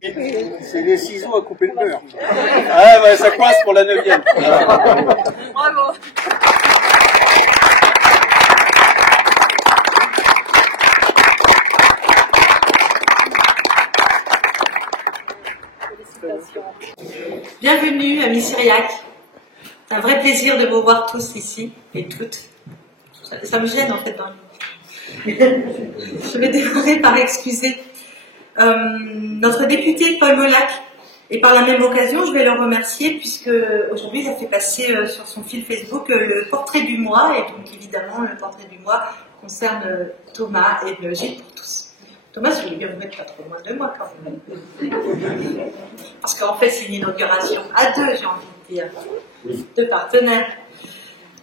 C'est des ciseaux à couper le beurre. Ah, bah, ça coince pour la 9e. Bravo. Bienvenue à Missiriac. C'est un vrai plaisir de vous voir tous ici et toutes. Ça me gêne en fait. Je vais démarrer par excuser notre député Paul Molac. Et par la même occasion, je vais le remercier puisque aujourd'hui, il a fait passer sur son fil Facebook le portrait du mois. Et donc évidemment, le portrait du mois concerne Thomas et le Gilles pour tous. Thomas, je voulais bien vous mettre pas trop loin de moi quand même. Parce qu'en fait, c'est une inauguration à deux, j'ai envie de dire. Deux partenaires.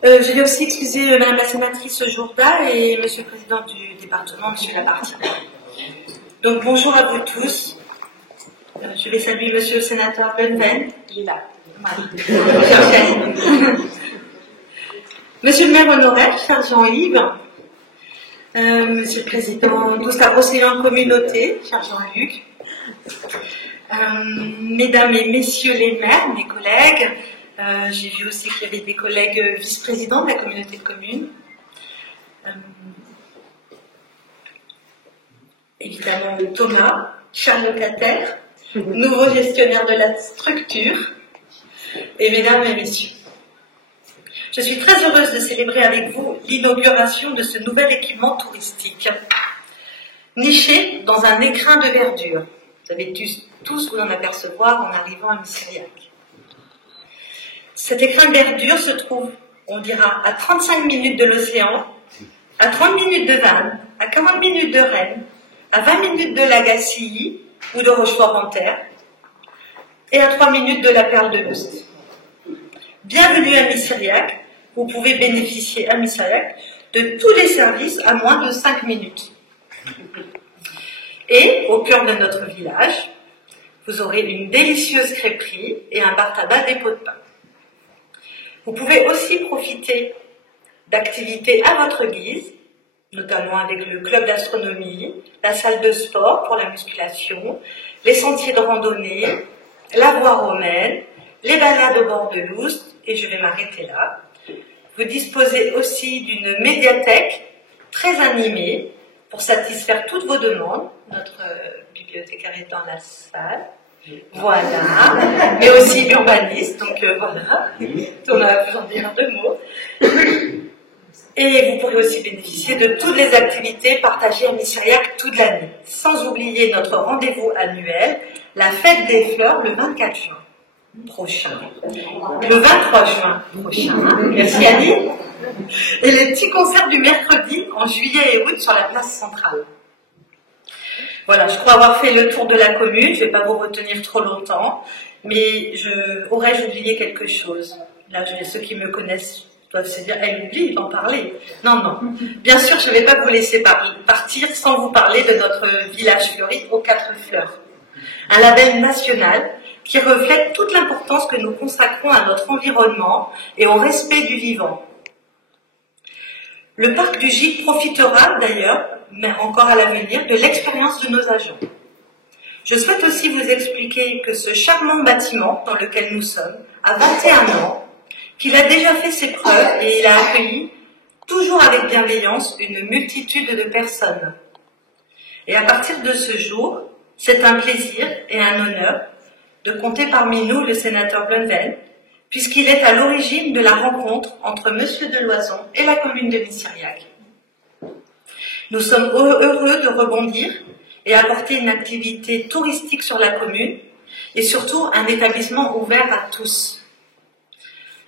Je vais aussi excuser Madame la sénatrice Jourda et Monsieur le Président du département, Monsieur Lapartie. Donc bonjour à vous tous. Je vais saluer Monsieur le Sénateur Benven. Il est là. Monsieur le maire honoraire, cher Jean-Yves. Monsieur le Président d'Oustave-Roussillon Communauté, cher Jean-Luc. Mesdames et messieurs les maires, mes collègues. J'ai vu aussi qu'il y avait des collègues vice-présidents de la communauté de communes. Évidemment Thomas, cher locataire, nouveau gestionnaire de la structure. Et mesdames et messieurs, je suis très heureuse de célébrer avec vous l'inauguration de ce nouvel équipement touristique, niché dans un écrin de verdure. Vous avez tous vous en apercevoir en arrivant à Missiriac. Cet écrin de verdure se trouve, on dira, à 35 minutes de l'océan, à 30 minutes de Vannes, à 40 minutes de Rennes, à 20 minutes de Lagacilly ou de Rochefort-en-Terre, et à 3 minutes de la Perle de Loust. Bienvenue à Missiriac. Vous pouvez bénéficier à Missiriac de tous les services à moins de 5 minutes. Et, au cœur de notre village, vous aurez une délicieuse crêperie et un bar tabac dépôt de pain. Vous pouvez aussi profiter d'activités à votre guise, notamment avec le club d'astronomie, la salle de sport pour la musculation, les sentiers de randonnée, la voie romaine, les balades au bord de l'Oust, et je vais m'arrêter là. Vous disposez aussi d'une médiathèque très animée pour satisfaire toutes vos demandes. Notre bibliothécaire est dans la salle. Voilà. Mais aussi urbaniste, donc voilà. On a besoin de dire deux mots. Et vous pourrez aussi bénéficier de toutes les activités partagées à Missiriac toute l'année. Sans oublier notre rendez-vous annuel, la fête des fleurs le 24 juin prochain. Le 23 juin prochain. Merci Annie. Et les petits concerts du mercredi en juillet et août sur la place centrale. Voilà, je crois avoir fait le tour de la commune. Je ne vais pas vous retenir trop longtemps. Mais aurais-je oublié quelque chose? Là, ceux qui me connaissent doivent se dire, elle oublie d'en parler. Non, non. Bien sûr, je ne vais pas vous laisser partir sans vous parler de notre village fleuri aux 4 fleurs. Un label national qui reflète toute l'importance que nous consacrons à notre environnement et au respect du vivant. Le parc du Gilles profitera d'ailleurs, mais encore à l'avenir, de l'expérience de nos agents. Je souhaite aussi vous expliquer que ce charmant bâtiment dans lequel nous sommes a 21 ans, qu'il a déjà fait ses preuves et il a accueilli, toujours avec bienveillance, une multitude de personnes. Et à partir de ce jour, c'est un plaisir et un honneur de compter parmi nous le sénateur Benven, puisqu'il est à l'origine de la rencontre entre Monsieur Deloison et la commune de Missiriac. Nous sommes heureux de rebondir et apporter une activité touristique sur la commune et surtout un établissement ouvert à tous.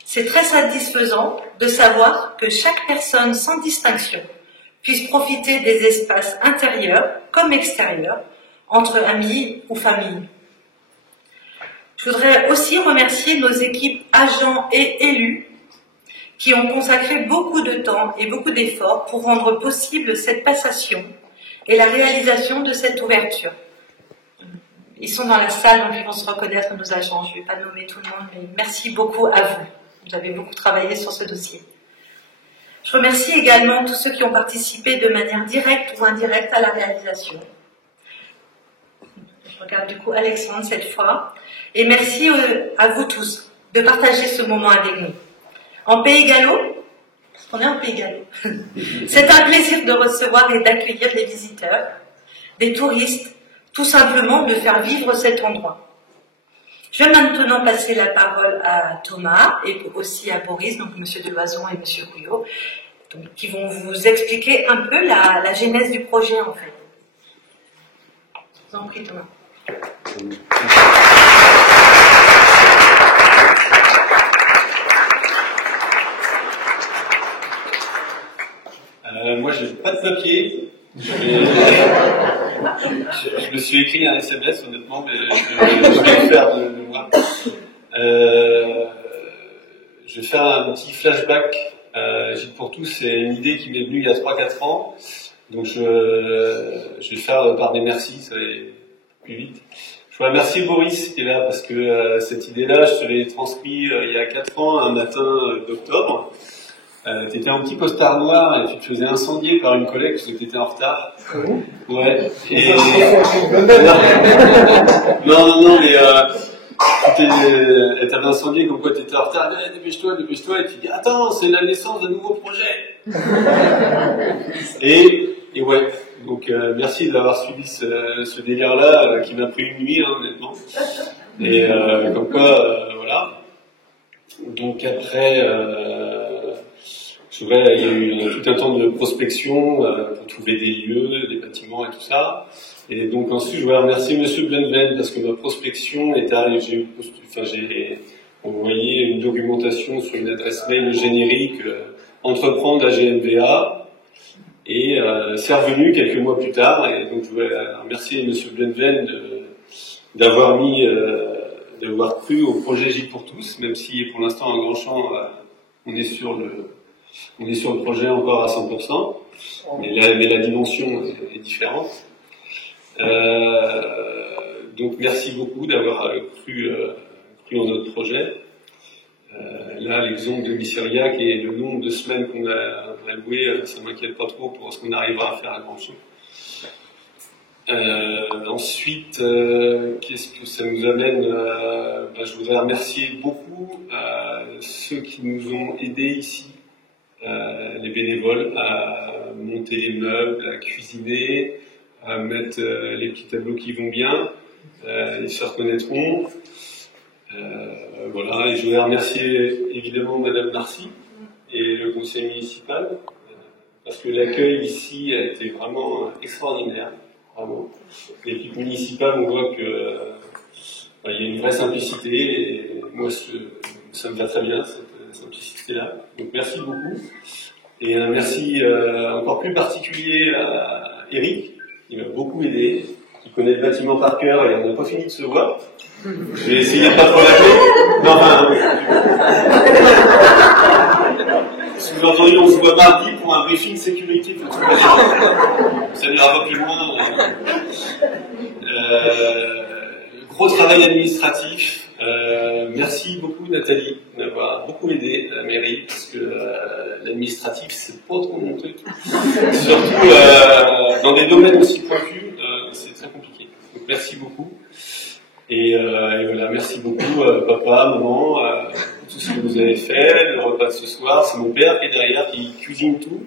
C'est très satisfaisant de savoir que chaque personne sans distinction puisse profiter des espaces intérieurs comme extérieurs, entre amis ou famille. Je voudrais aussi remercier nos équipes agents et élus qui ont consacré beaucoup de temps et beaucoup d'efforts pour rendre possible cette passation et la réalisation de cette ouverture. Ils sont dans la salle, donc ils vont se reconnaître, nos agents. Je ne vais pas nommer tout le monde, mais merci beaucoup à vous. Vous avez beaucoup travaillé sur ce dossier. Je remercie également tous ceux qui ont participé de manière directe ou indirecte à la réalisation. Je regarde du coup Alexandre cette fois. Et merci à vous tous de partager ce moment avec nous. En Pays Gallo, on est en Pays Gallo, c'est un plaisir de recevoir et d'accueillir des visiteurs, des touristes, tout simplement de faire vivre cet endroit. Je vais maintenant passer la parole à Thomas et aussi à Boris, donc Monsieur Deloison et Monsieur Couillot, donc, qui vont vous expliquer un peu la genèse du projet en fait. Je vous en prie Thomas. Moi, j'ai pas de papier. Je me suis écrit un SMS, honnêtement, mais je vais le faire de moi. Je vais faire un petit flashback. Gîtes pour tous, c'est une idée qui m'est venue il y a 3-4 ans. Donc, je vais faire par des merci, ça va aller plus vite. Je voudrais remercier Boris qui est là, parce que cette idée-là, je te l'ai transmise il y a 4 ans, un matin d'octobre. Tu étais en petit costard noir et tu te faisais incendier par une collègue parce que tu étais en retard. Ouais. Et... non, mais elle t'avait incendié comme quoi tu étais en retard. Ouais, dépêche-toi. Et tu dis, attends, c'est la naissance d'un nouveau projet. et ouais. Donc, merci d'avoir suivi ce délire-là qui m'a pris une nuit, hein, honnêtement. Et comme quoi, voilà. Donc après... c'est vrai, il y a eu tout un temps de prospection pour trouver des lieux, des bâtiments et tout ça. Et donc ensuite, je voudrais remercier Monsieur Blenven parce que ma prospection est arrivée. J'ai envoyé une documentation sur une adresse mail générique entreprendre à GNVA et c'est revenu quelques mois plus tard. Et donc je voudrais remercier Monsieur Blenven d'avoir cru au projet Gîtes pour tous, même si pour l'instant à Grandchamp on est sur le projet encore à 100%, mais la dimension est différente. Donc merci beaucoup d'avoir cru en notre projet. Là, l'exemple de Missyriac et le nombre de semaines qu'on a alloué, ça m'inquiète pas trop pour ce qu'on arrivera à faire à Grandchamp. Ensuite, qu'est-ce que ça nous amène je voudrais remercier beaucoup ceux qui nous ont aidés ici. Les bénévoles à monter les meubles, à cuisiner, à mettre les petits tableaux qui vont bien, ils se reconnaîtront. Voilà, et je voudrais remercier évidemment Madame Narcy et le conseil municipal, parce que l'accueil ici a été vraiment extraordinaire, vraiment. L'équipe municipale, on voit que il y a une vraie simplicité, et moi ça me va très bien, cette simplicité-là. Donc merci beaucoup. Et un merci encore plus particulier à Eric, qui m'a beaucoup aidé, qui connaît le bâtiment par cœur et on n'a pas fini de se voir. Je vais essayer de pas trop l'appeler. Non, sous-entendu, on se voit mardi pour un briefing sécurité pour tout le monde. Ça n'ira pas plus loin. Gros travail administratif. Merci beaucoup Nathalie d'avoir beaucoup aidé à la mairie parce que l'administratif c'est pas trop mon truc. Surtout dans des domaines aussi pointus, c'est très compliqué. Donc merci beaucoup. Et voilà, merci beaucoup papa, maman, pour tout ce que vous avez fait, le repas de ce soir. C'est mon père qui est derrière, qui cuisine tout.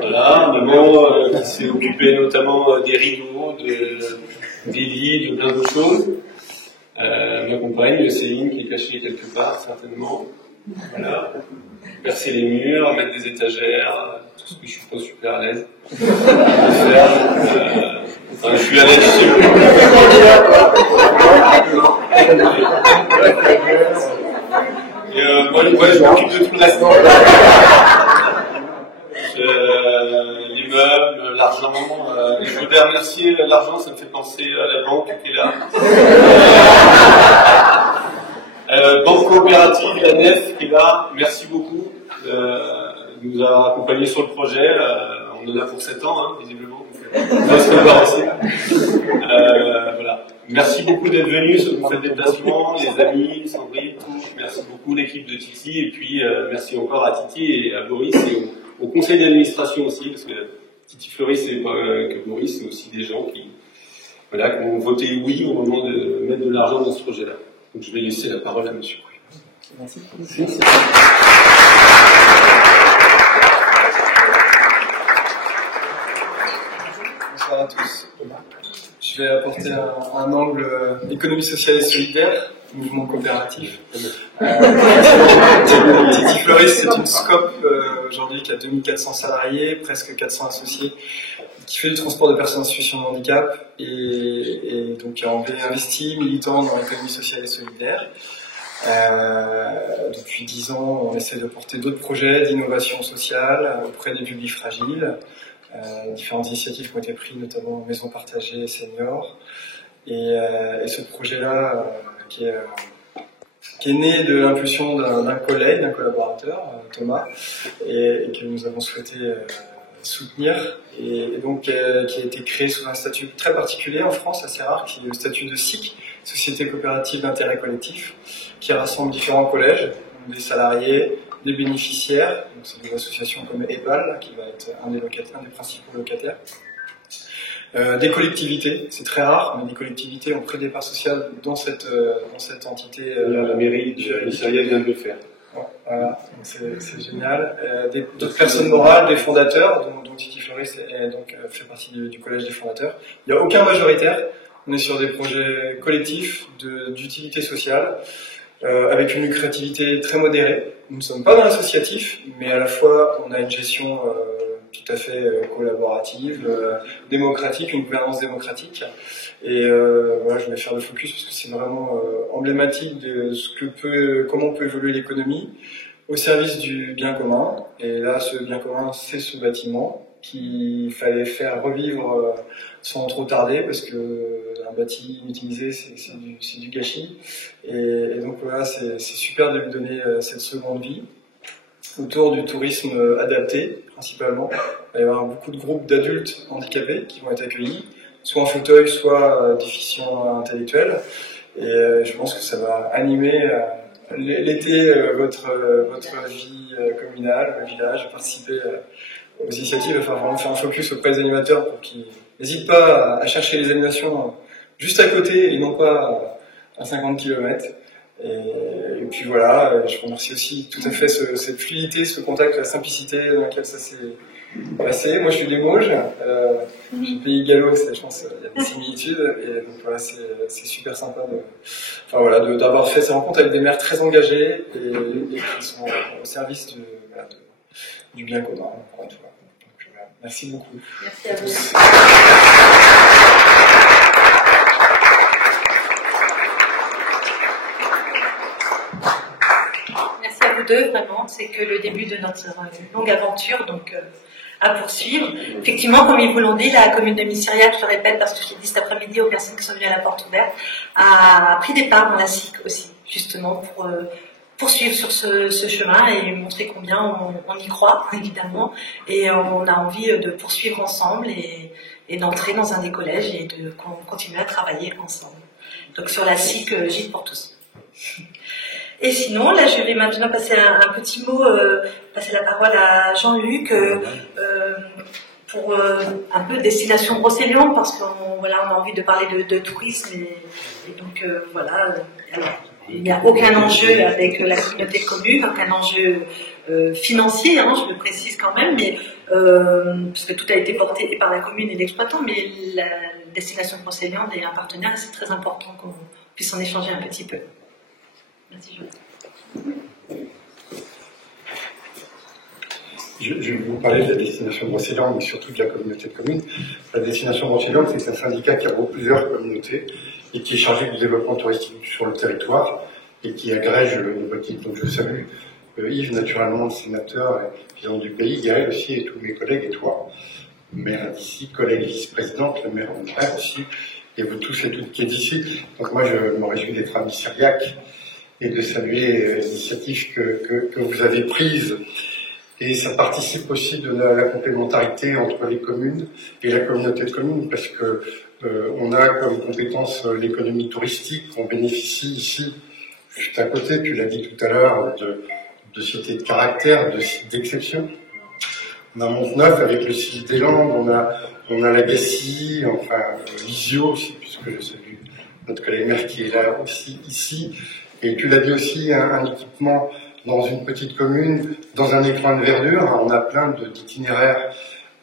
Voilà, maman qui s'est occupée notamment des rideaux, des lits, de plein d'autres choses. Ma compagne, Céline, qui est cachée quelque part, certainement. Voilà. Percer les murs, mettre des étagères, tout ce que je suis pas super à l'aise. Je suis à l'aise dessus. Et moi, je m'occupe de tout le reste. Les meubles, l'argent. Je voudrais remercier l'argent, ça me fait penser à la banque qui est là. Banque coopérative, la NEF qui est là, merci beaucoup. Nous a accompagnés sur le projet. On en a pour 7 ans, hein, visiblement. Voilà. Merci beaucoup d'être venus sur cette déplacement, les amis, Sandrine, tous. Merci beaucoup l'équipe de Titi et puis merci encore à Titi et à Boris et au conseil d'administration aussi parce que Titi Fleury c'est pas que Boris, c'est aussi des gens voilà, qui ont voté oui au moment de mettre de l'argent dans ce projet-là. Donc je vais laisser la parole à monsieur. Merci. Bonsoir à tous. Je vais apporter un angle économie sociale et solidaire, mouvement coopératif. Titi Floris, c'est une SCOP aujourd'hui qui a 2400 salariés, presque 400 associés, qui fait du transport de personnes en situation de handicap et donc qui a investi, militant dans l'économie sociale et solidaire. Depuis 10 ans, on essaie de porter d'autres projets d'innovation sociale auprès des publics fragiles. Différentes initiatives qui ont été prises, notamment Maison Partagée et Seniors. Et ce projet-là, qui est né de l'impulsion d'un collègue, d'un collaborateur, Thomas, et que nous avons souhaité soutenir, et donc qui a été créé sous un statut très particulier en France, assez rare, qui est le statut de SIC, Société coopérative d'intérêt collectif, qui rassemble différents collèges, des salariés, des bénéficiaires, donc c'est des associations comme EPAL, qui va être un des principaux locataires, des collectivités, c'est très rare, mais des collectivités ont pris des parts sociales dans cette entité. La mairie de Syria vient de le faire. Ouais, voilà, c'est génial. D'autres personnes morales, des fondateurs, dont Titi Floris fait partie du collège des fondateurs. Il n'y a aucun majoritaire, on est sur des projets collectifs d'utilité sociale, avec une lucrativité très modérée. Nous ne sommes pas dans l'associatif, mais à la fois on a une gestion tout à fait collaborative, démocratique, une gouvernance démocratique. Et voilà, je vais faire le focus parce que c'est vraiment emblématique de comment peut évoluer l'économie au service du bien commun. Et là, ce bien commun, c'est ce bâtiment qu'il fallait faire revivre sans trop tarder, parce que un bâti inutilisé, c'est du gâchis. Et donc voilà, c'est super de lui donner cette seconde vie autour du tourisme adapté, principalement. Il va y avoir beaucoup de groupes d'adultes handicapés qui vont être accueillis, soit en fauteuil, soit déficients intellectuels. Et je pense que ça va animer l'été votre vie communale, le village, participer aux initiatives, enfin vraiment faire un focus auprès des animateurs pour qu'ils n'hésitent pas à chercher les animations juste à côté et non pas à 50 km. Et puis voilà, je remercie aussi tout à fait cette fluidité, ce contact, la simplicité dans laquelle ça s'est passé. Moi je suis des Mauges, le pays gallo, je pense il y a des similitudes, et donc voilà, c'est super sympa d'avoir fait ces rencontres avec des maires très engagés et qui sont au service du bien commun, encore une fois. Donc, merci beaucoup. Merci à vous. Merci à vous deux, vraiment. C'est que le début de notre longue aventure, donc à poursuivre. Effectivement, comme ils vous l'ont dit, la commune de Myriac, je le répète parce que je l'ai dit cet après-midi aux personnes qui sont venues à la porte ouverte, a pris des parts dans la SIC aussi, justement pour poursuivre sur ce chemin et montrer combien on y croit, évidemment, et on a envie de poursuivre ensemble et d'entrer dans un des collèges et de continuer à travailler ensemble. Donc sur la SIC Gîtes pour tous. Et sinon, là, je vais maintenant passer un petit mot, passer la parole à Jean-Luc pour un peu destination Brocéliande, parce qu'on a envie de parler de tourisme et donc voilà. Alors, il n'y a aucun enjeu avec la communauté de communes, aucun enjeu financier, je le précise quand même, mais parce que tout a été porté par la commune et l'exploitant, mais la destination Brocéliande est un partenaire et c'est très important qu'on puisse en échanger un petit peu. Merci, Je vais vous parler de la destination Brocéliande, mais surtout de la communauté de communes. La destination Brocéliande, c'est un syndicat qui regroupe plusieurs communautés et qui est chargé du développement touristique sur le territoire et qui agrège le bâtiment. Donc je salue Yves, naturellement, le sénateur et président du pays, Gaël aussi, et tous mes collègues, et toi, maire d'ici, collègue vice-présidente, le maire de Montréal aussi, et vous tous et toutes qui êtes ici. Donc moi, je me réjouis d'être à Myriac et de saluer l'initiative que vous avez prise. Et ça participe aussi de la complémentarité entre les communes et la communauté de communes, parce que on a comme compétence l'économie touristique, on bénéficie ici, juste à côté, tu l'as dit tout à l'heure, de cités de caractère, de sites d'exception. On a Mont-Neuf avec le site des Landes, on a la Gassie, enfin l'Isio aussi, puisque je salue notre collègue maire qui est là aussi ici. Et tu l'as dit aussi, un équipement dans une petite commune, dans un écran de verdure. Alors, on a plein d'itinéraires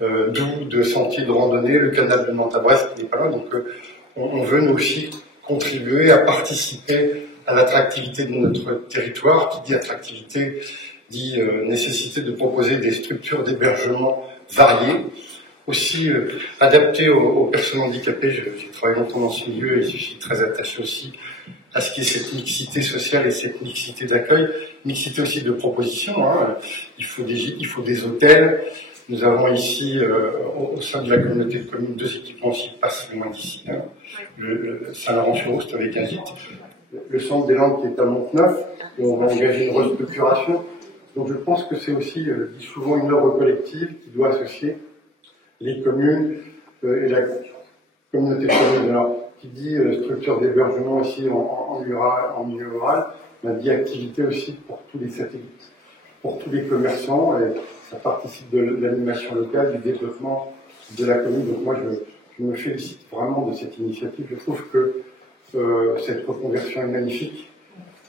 doux, de sentiers de randonnée, le canal de Nantes à Brest qui n'est pas là. Donc on veut nous aussi contribuer à participer à l'attractivité de notre territoire. Qui dit attractivité dit nécessité de proposer des structures d'hébergement variées, aussi adaptées aux personnes handicapées. J'ai travaillé longtemps dans ce milieu et je suis très attaché aussi à ce qui est cette mixité sociale et cette mixité d'accueil, mixité aussi de propositions. Hein. Il faut des hôtels. Nous avons ici, au sein de la communauté de communes, 2 équipements qui passent loin d'ici. Hein. Le Saint-Laurent-sur-Oust avec un gîte, le centre des Landes qui est à Mont-Neuf, et on va engager une restructuration. Donc je pense que c'est aussi souvent une œuvre collective qui doit associer les communes et la communauté de communes. Alors, qui dit structure d'hébergement aussi en milieu rural, on dit activité aussi pour tous les satellites, pour tous les commerçants, et ça participe de l'animation locale, du développement de la commune. Donc moi, je me félicite vraiment de cette initiative. Je trouve que cette reconversion est magnifique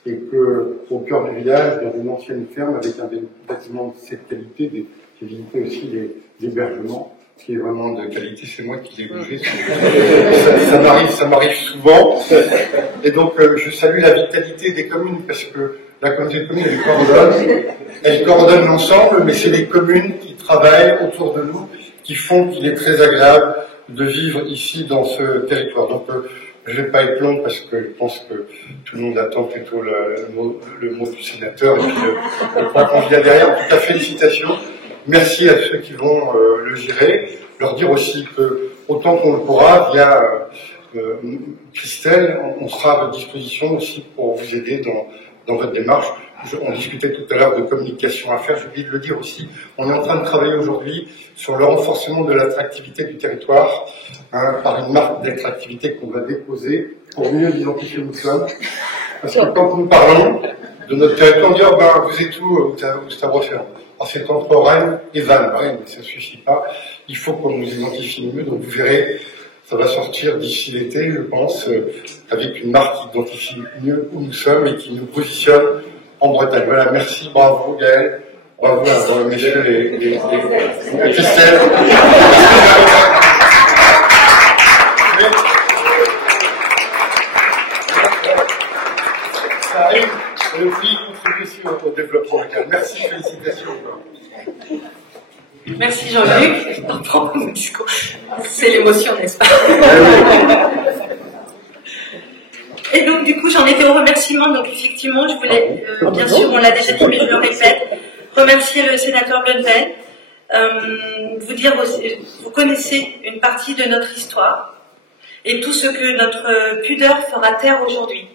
et que au cœur du village, dans une ancienne ferme, avec un bâtiment de cette qualité, j'ai visité aussi l'hébergement, qui est vraiment de qualité, c'est moi qui l'ai bougé. Ça m'arrive souvent. Et donc, je salue la vitalité des communes, parce que la communauté de communes, elle coordonne l'ensemble, mais c'est les communes qui travaillent autour de nous, qui font qu'il est très agréable de vivre ici, dans ce territoire. Donc, je ne vais pas être long, parce que je pense que tout le monde attend plutôt le mot du sénateur, et puis le point qu'on vient derrière. En tout cas, félicitations. Merci à ceux qui vont le gérer. Leur dire aussi que, autant qu'on le pourra, via Christelle, on sera à votre disposition aussi pour vous aider dans votre démarche. On discutait tout à l'heure de communication à faire, j'ai oublié de le dire aussi. On est en train de travailler aujourd'hui sur le renforcement de l'attractivité du territoire, hein, par une marque d'attractivité qu'on va déposer pour mieux identifier où nous sommes. Parce que quand nous parlons de notre territoire, on dit oh, ben, vous êtes où c'est à refaire. Alors c'est entre Rennes et Vannes. Rennes, ça ne suffit pas. Il faut qu'on nous identifie mieux. Donc vous verrez, ça va sortir d'ici l'été, je pense, avec une marque qui identifie mieux où nous sommes et qui nous positionne en Bretagne. Voilà, merci, bravo Gaël, bravo à messieurs les Christelle. Ça arrive, le prix contribution au développement local. Merci, félicitations. Merci Jean-Luc. C'est l'émotion, n'est-ce pas? Et donc, du coup, j'en étais au remerciement. Donc, effectivement, je voulais, bien sûr, on l'a déjà dit, mais je le répète, remercier le sénateur Blunven, vous dire aussi, vous connaissez une partie de notre histoire et tout ce que notre pudeur fera taire aujourd'hui.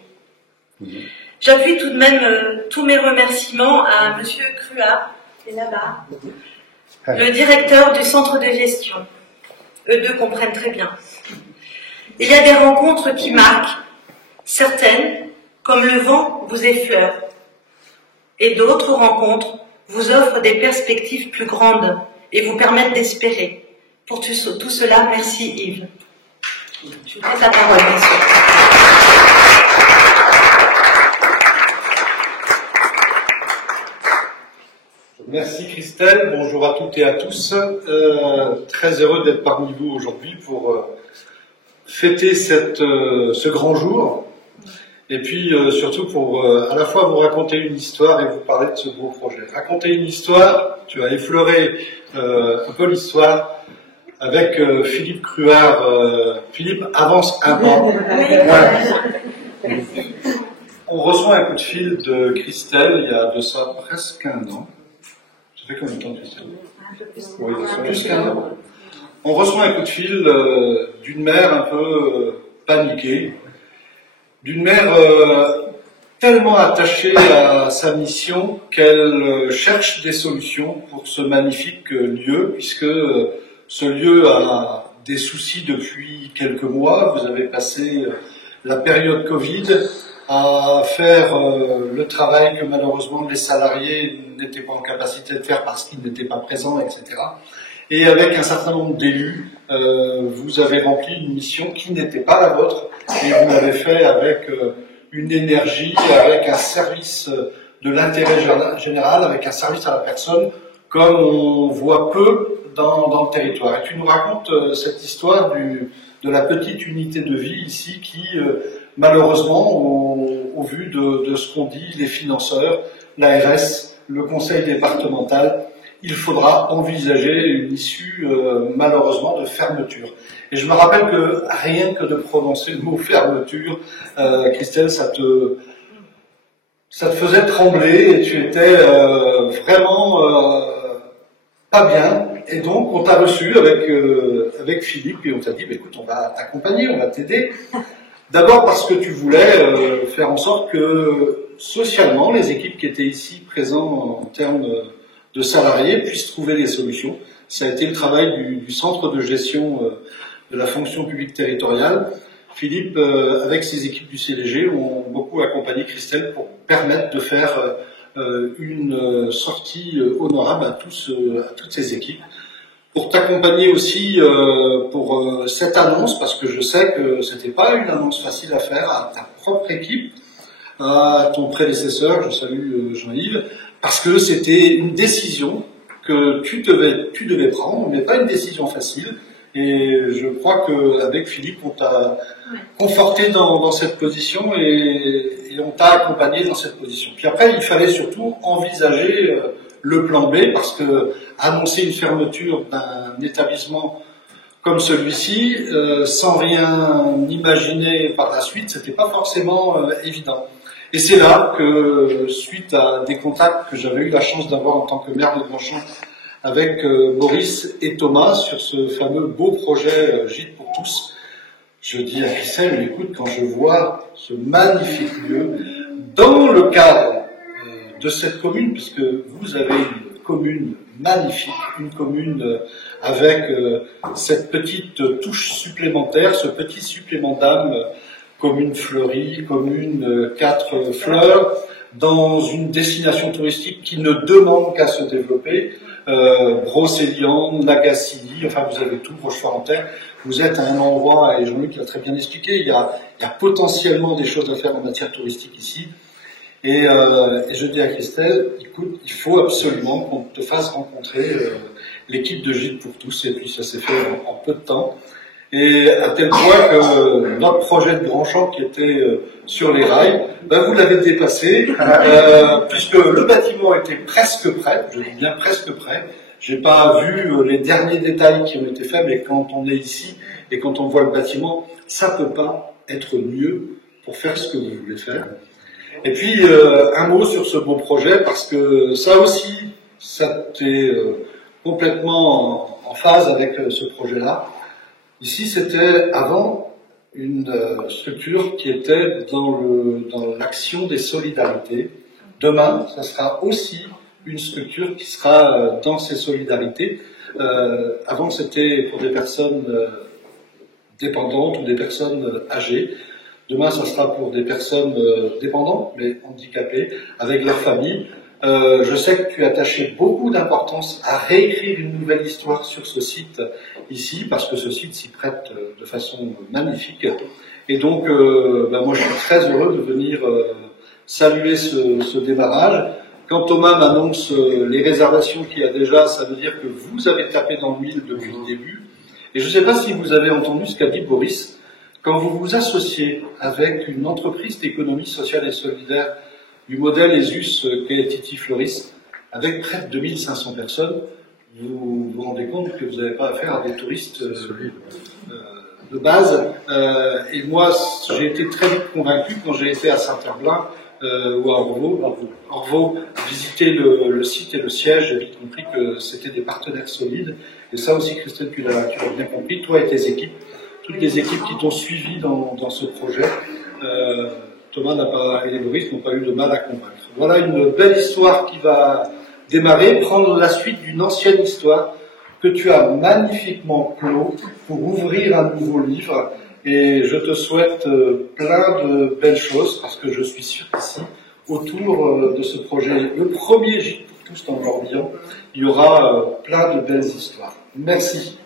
J'appuie tout de même tous mes remerciements à Monsieur Cruard, qui est là-bas, le directeur du centre de gestion. Eux deux comprennent très bien. Il y a des rencontres qui marquent. Certaines, comme le vent, vous effleurent, et d'autres rencontres vous offrent des perspectives plus grandes et vous permettent d'espérer. Pour tout cela, merci Yves. Je vous laisse la parole, bien sûr. Merci Christelle, bonjour à toutes et à tous. Très heureux d'être parmi vous aujourd'hui pour fêter ce grand jour. Et puis surtout pour à la fois vous raconter une histoire et vous parler de ce beau projet. Raconter une histoire, tu as effleuré un peu l'histoire avec Philippe Cruard. Philippe avance un an. Voilà. On reçoit un coup de fil de Christelle il y a de ça presque un an. Ça fait combien de temps Christelle? Oui, plus qu'un an. On reçoit un coup de fil d'une mère un peu paniquée. D'une mère tellement attachée à sa mission qu'elle cherche des solutions pour ce magnifique lieu, puisque ce lieu a des soucis depuis quelques mois. Vous avez passé la période Covid à faire le travail que malheureusement les salariés n'étaient pas en capacité de faire parce qu'ils n'étaient pas présents, etc. Et avec un certain nombre d'élus, vous avez rempli une mission qui n'était pas la vôtre, et vous l'avez fait avec une énergie, avec un service de l'intérêt général, avec un service à la personne, comme on voit peu dans le territoire. Et tu nous racontes cette histoire de la petite unité de vie ici qui, malheureusement, au vu de ce qu'ont dit les financeurs, l'ARS, le conseil départemental, il faudra envisager une issue, malheureusement, de fermeture. Et je me rappelle que rien que de prononcer le mot fermeture, Christelle, ça te faisait trembler et tu étais vraiment pas bien. Et donc, on t'a reçu avec Philippe et on t'a dit, bah, écoute, on va t'accompagner, on va t'aider. D'abord parce que tu voulais faire en sorte que, socialement, les équipes qui étaient ici présentes en termes de salariés puissent trouver des solutions. Ça a été le travail du centre de gestion de la fonction publique territoriale. Philippe, avec ses équipes du CDG, ont beaucoup accompagné Christelle pour permettre de faire une sortie honorable à toutes ces équipes. Pour t'accompagner aussi pour cette annonce, parce que je sais que c'était pas une annonce facile à faire à ta propre équipe, à ton prédécesseur, je salue Jean-Yves, parce que c'était une décision que tu devais prendre, mais pas une décision facile. Et je crois qu'avec Philippe, on t'a conforté dans cette position et on t'a accompagné dans cette position. Puis après, il fallait surtout envisager le plan B, parce que annoncer une fermeture d'un établissement comme celui-ci, sans rien imaginer par la suite, c'était pas forcément évident. Et c'est là que, suite à des contacts que j'avais eu la chance d'avoir en tant que maire de Grandchamp avec Boris et Thomas sur ce fameux beau projet Gîte pour tous, je dis à Christelle, écoute, quand je vois ce magnifique lieu, dans le cadre de cette commune, puisque vous avez une commune magnifique, une commune avec cette petite touche supplémentaire, ce petit supplément d'âme, commune fleurie, commune 4 fleurs, dans une destination touristique qui ne demande qu'à se développer, Brocéliande, Nagasili, enfin vous avez tout, Rochefort-en-Terre, vous êtes à un endroit, et Jean-Luc l'a très bien expliqué, il y a potentiellement des choses à faire en matière touristique ici. Et je dis à Christelle, écoute, il faut absolument qu'on te fasse rencontrer l'équipe de Gîte pour tous, et puis ça s'est fait en peu de temps. Et à tel point que notre projet de Grandchamp qui était sur les rails, ben vous l'avez dépassé, puisque le bâtiment était presque prêt, je dis bien presque prêt. J'ai pas vu les derniers détails qui ont été faits, mais quand on est ici et quand on voit le bâtiment, ça peut pas être mieux pour faire ce que vous voulez faire. Et puis un mot sur ce beau projet, parce que ça aussi, ça était complètement en phase avec ce projet-là. Ici, c'était avant une structure qui était dans l'action des solidarités. Demain, ça sera aussi une structure qui sera dans ces solidarités. Avant, c'était pour des personnes dépendantes ou des personnes âgées. Demain, ça sera pour des personnes dépendantes, mais handicapées, avec leur famille. Je sais que tu as attaché beaucoup d'importance à réécrire une nouvelle histoire sur ce site ici, parce que ce site s'y prête de façon magnifique. Et donc, moi, je suis très heureux de venir saluer ce démarrage. Quand Thomas m'annonce les réservations qu'il y a déjà, ça veut dire que vous avez tapé dans le mille depuis le début. Et je ne sais pas si vous avez entendu ce qu'a dit Boris. Quand vous vous associez avec une entreprise d'économie sociale et solidaire du modèle ESUS qu'est Titi Floris, avec près de 2500 personnes, vous vous rendez compte que vous n'avez pas affaire à des touristes de base. Et moi, j'ai été très vite convaincu quand j'ai été à Saint-Herblain ou à Orvaux, visiter le site et le siège, j'ai vite compris que c'était des partenaires solides. Et ça aussi, Christelle, tu l'as bien compris, toi et tes équipes, toutes les équipes qui t'ont suivi dans ce projet. Thomas et les Boris n'ont pas eu de mal à convaincre. Voilà une belle histoire qui va démarrer, prendre la suite d'une ancienne histoire que tu as magnifiquement clos pour ouvrir un nouveau livre Et je te souhaite plein de belles choses, parce que je suis sûr qu'ici, autour de ce projet, le premier Gîte pour tous dans le Morbihan, il y aura plein de belles histoires. Merci.